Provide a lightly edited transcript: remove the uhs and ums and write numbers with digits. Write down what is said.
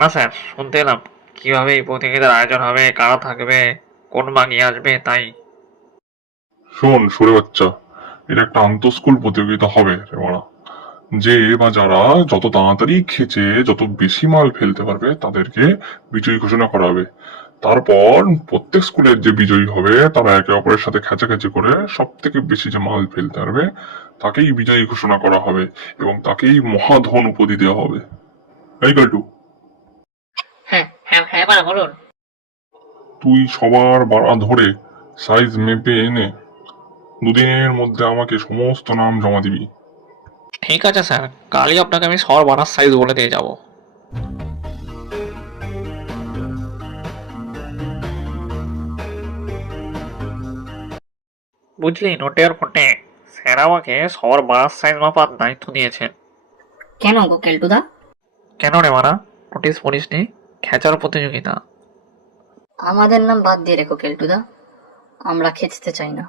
না স্যার, শুনতে এলাম কিভাবে এই প্রতিযোগিতার আয়োজন হবে, কারা থাকবে, কোন মাগি আসবে, তাই। শোন সরে বাচ্চা, এটা একটা আন্তঃস্কুল প্রতিযোগিতা হবে রে মারা। যে বা যারা যত তাড়াতাড়ি খেচে যত বেশি মাল ফেলতে পারবে তাদেরকে বিজয়ী ঘোষণা করা হবে। তারপর প্রত্যেক স্কুলের যে বিজয়ী হবে তারা একে অপরের সাথে খেচাখেচি করে সব থেকে বেশি যে মাল ফেলতে পারবে তাকেই বিজয়ী ঘোষণা করা হবে এবং তাকেই মহাধন উপাধি দেওয়া হবে। এই কাল্টু, হ্যাঁ হ্যাঁ হ্যাঁ, এবার বলুন। তুই সবার বাড়া ধরে সাইজ মেপে এনে দুদিনের মধ্যে আমাকে সমস্ত নাম জমা দিবি। ঠিক আছে স্যার, কালই আপনাকে আমি সবার বানার সাইজ বলে দিয়ে যাব। বুঝলি নোটে আর ফোটে, স্যার আমাকে সবার বানার সাইজ মাপার দায়িত্ব দিয়েছেন। কেন গো কেলটুদা? কেন রে মারা, নোটিস পড়িসনি? খেচার প্রতিযোগিতা। আমাদের নাম বাদ দিয়ে রেখো কেলটুদা, আমরা খেচতে চাই না।